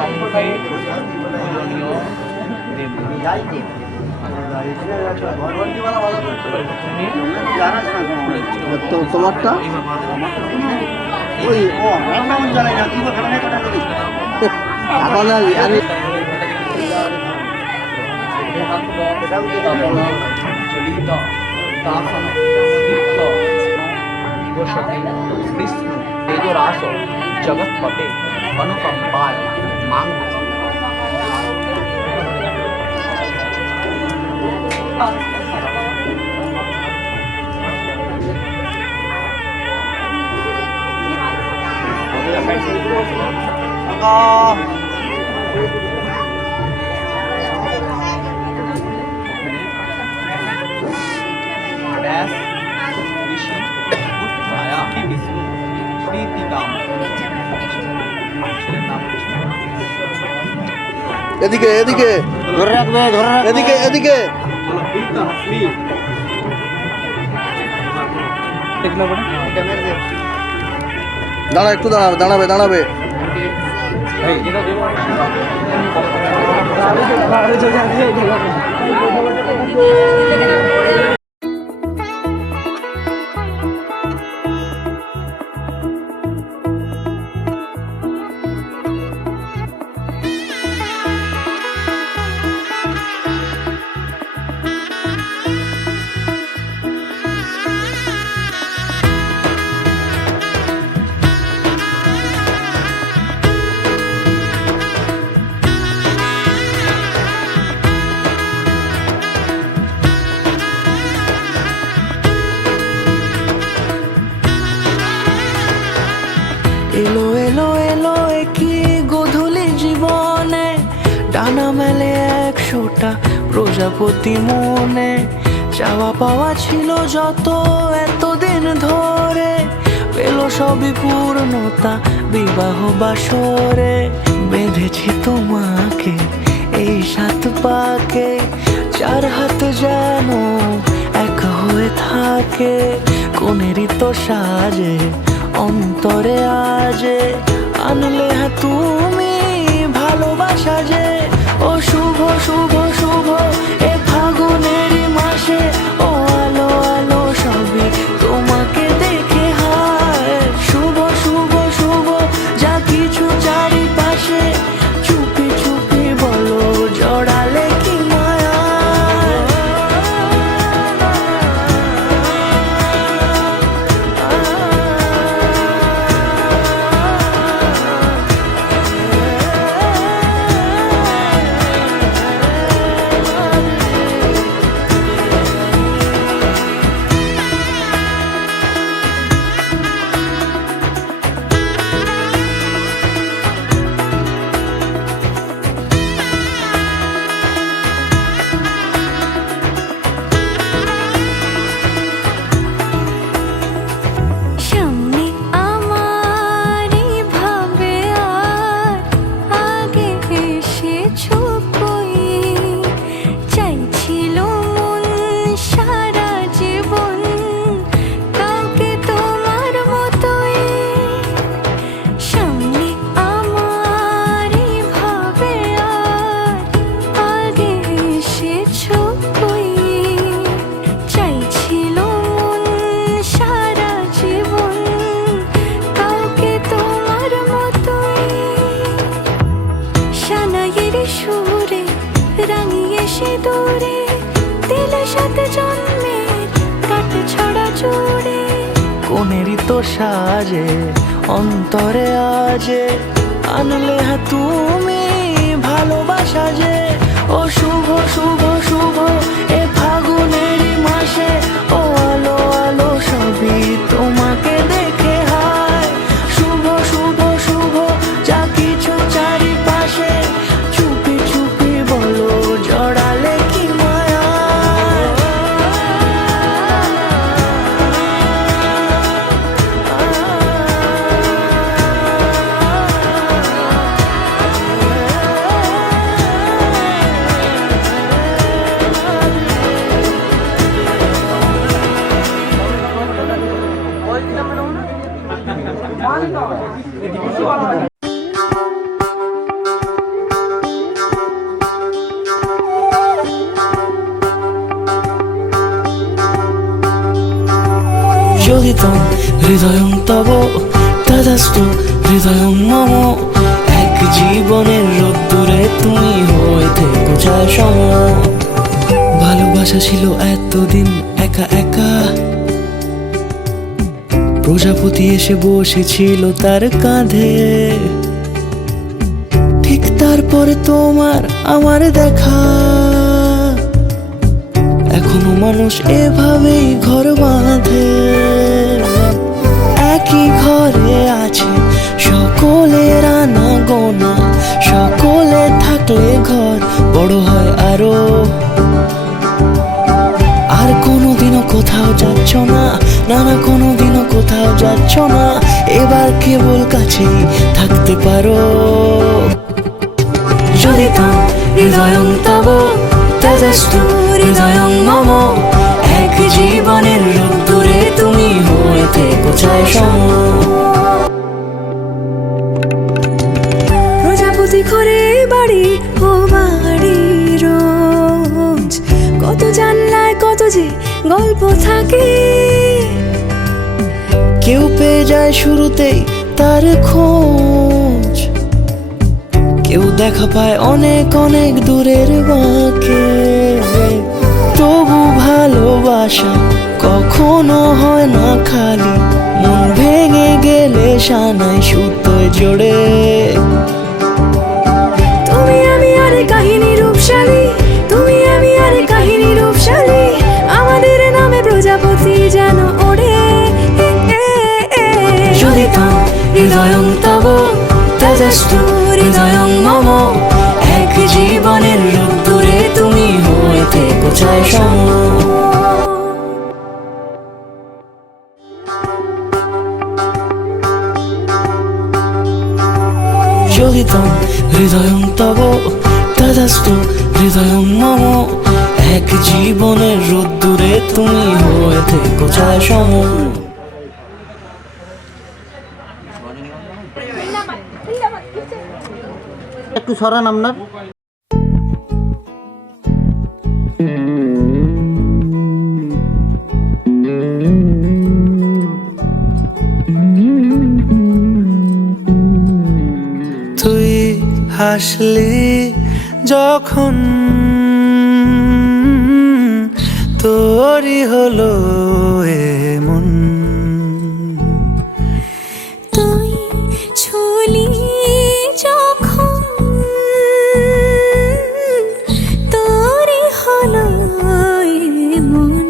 সম্মুখে পূজনীয় দেবী। তো তোমারটা ওই জগৎপতে অনুকম্পায় মাং এদিকে এদিকে ধরে রাখবে এদিকে এদিকে দাঁড়া একটু দাঁড়াবে দাঁড়াবে এলো এলো এলো কি গোধূলি জীবনে ডানা মেলে 100টা প্রজাপতি মনে চাওয়া পাওয়া ছিল যত এতদিন ধরে পেল সবই পূর্ণতা বিবাহ বাসরে বেঁধেছি তোমাকে এই 7 পাকে 4 হাত যেন এক হয়ে থাকে কোনেরই তো সাজে অন্তরে আজে আনলে তুমি ভালোবাসা যে ও শুভ শুভ শুভ এ ফাগুনেরই মাসে ও আলো আলো সবই তোমাকে দেখে হায় শুভ শুভ শুভ যা কিছু চারিপাশে চুপি চুপি বলো জড়ালে কি মায়া কোনেরই তো সাজে অন্তরে আজে আনলে তুমি ভালোবাসা যে ও শুভ শুভ শুভ এ ফাগুনেরই মাসে ও আলো আলো সবই তোমাকে দেখে হায় শুভ শুভ শুভ যা কিছু চারিপাশে চুপি চুপি বলো জড়ালে কি মায়া যোগিতং হৃদয়ং তব তদাস্তু হৃদয়ং মম। এক জীবনের রোদ্দুরে তুমি হয়ে থেকো চায় সম। ভালোবাসা ছিল এতদিন একা একা, প্রজাপতি এসে বসেছিল তার কাঁধে। ঠিক তারপরে তোমার আমার দেখা, এখনো মানুষ এভাবেই ঘর বাঁধে। একই ঘরে আছে সকলের আনা গোনা, সকলে থাকলে ঘর বড় হয় আরো। আর কোনোদিনও কোথাও যাচ্ছ না, না না কোনোদিনও কোথাও যাচ্ছ না, এবার কেবল কাছেই থাকতে পারো। যোগিতং হৃদয়ং তব তদাস্তু হৃদয়ং মম। এক জীবনের রোদ্দুরে তুমি হয়ে থেকো চায় সম। প্রজাপতি ঘরে বাড়ি ও বাড়ি রোজ, কত জানলায় কত যে গল্প থাকে। কেউ পেয়ে যায় শুরুতেই তার খোঁজ, কেউ দেখা পায় অনেক অনেক দূরের বাঁকে। তবু ভালোবাসা কখনো হয় না খালি, মন ভেঙে গেলে সানায় সুতোয় জোড়ে। তুমি আমি আর কাহিনী রূপশালী, তুমি আমি আর কাহিনী রূপশালী, আমাদের নামে প্রজাপতি যেন ওড়ে। যোগিতং হৃদয়ং তব তদাস্তু হৃদয়ং মম। এক জীবনের রোদ্দুরে তুমি হয়ে থেকো চায় সম। যোগিতং হৃদয়ং তব তদাস্তু হৃদয়ং মম। এক জীবনের রোদ্দুরে তুমি হয়ে থেকো চায় সম। একটু সরান আপনার। তুই হাসলি যখন তোরই হলো এমন। তুই ছুলি যখন তোরই হলো মন।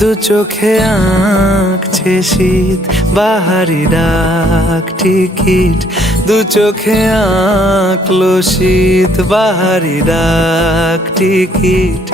দু চোখে আঁকছে শীত বাহারি ডাক টিকিট, দু চোখে আঁকলো শীত বাহারি ডাক টিকিট।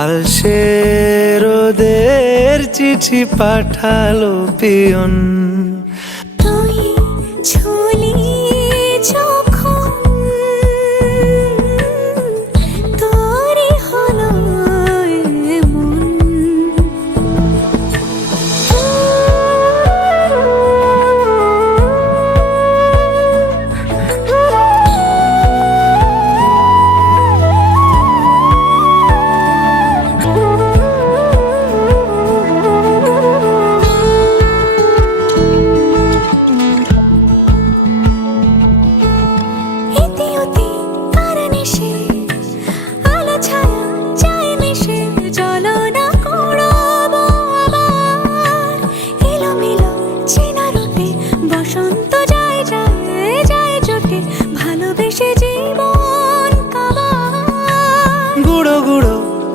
আলসে রোদের চিঠি পাঠালো পিয়ন। তুই ছুলি যখন তোরই হলো মন।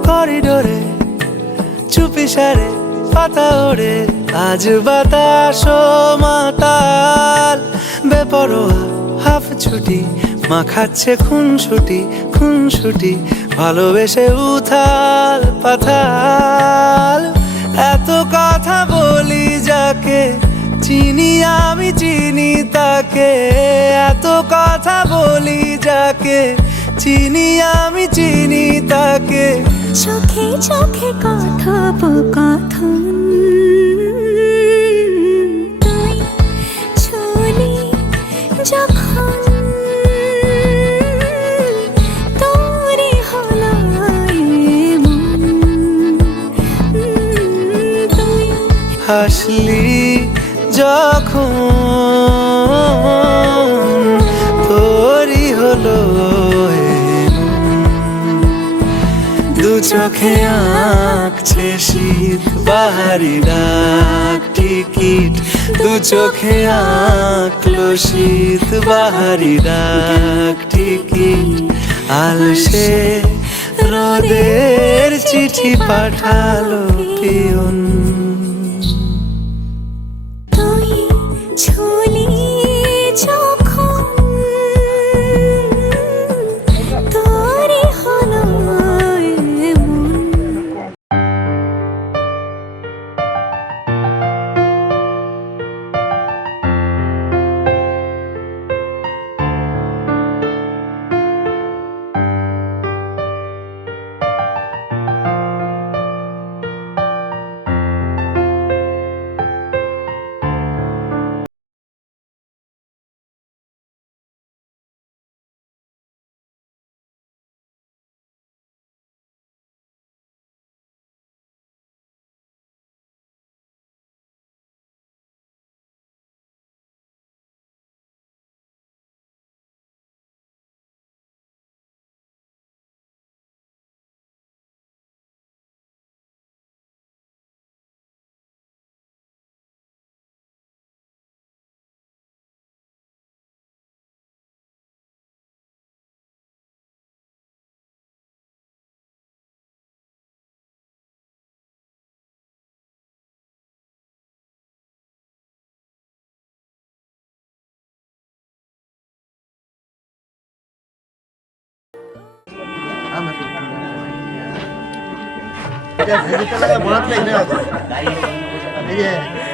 করিডোরে চুপি সারে পাতা ওড়ে, আজ বাতাস মাতাল বেপরোয়া হাফ ছুটি, মাখাচ্ছে খুনসুটি ভালোবেসে উথাল পাথাল। এত কথা বলি যাকে চিনি আমি চিনি তাকে, এত কথা বলি যাকে চিনি আমি চিনি তাকে। চোখে চোখে কথোপকথন, তুই ছুলি যখন তোরই হলো মন। তুই হাসলি যখন তোরই হলো দু চোখে আঁকছে শীত বাহারি ডাক টিকিট দু চোখে আঁকলো শীত বাহারি ডাক টিকিট আলসে রোদের চিঠি পাঠালো পিয়ন তুই ছুলি যখন তোরই হলো এমন।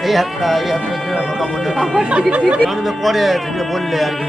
এই হাতটা পরে বললে আর কি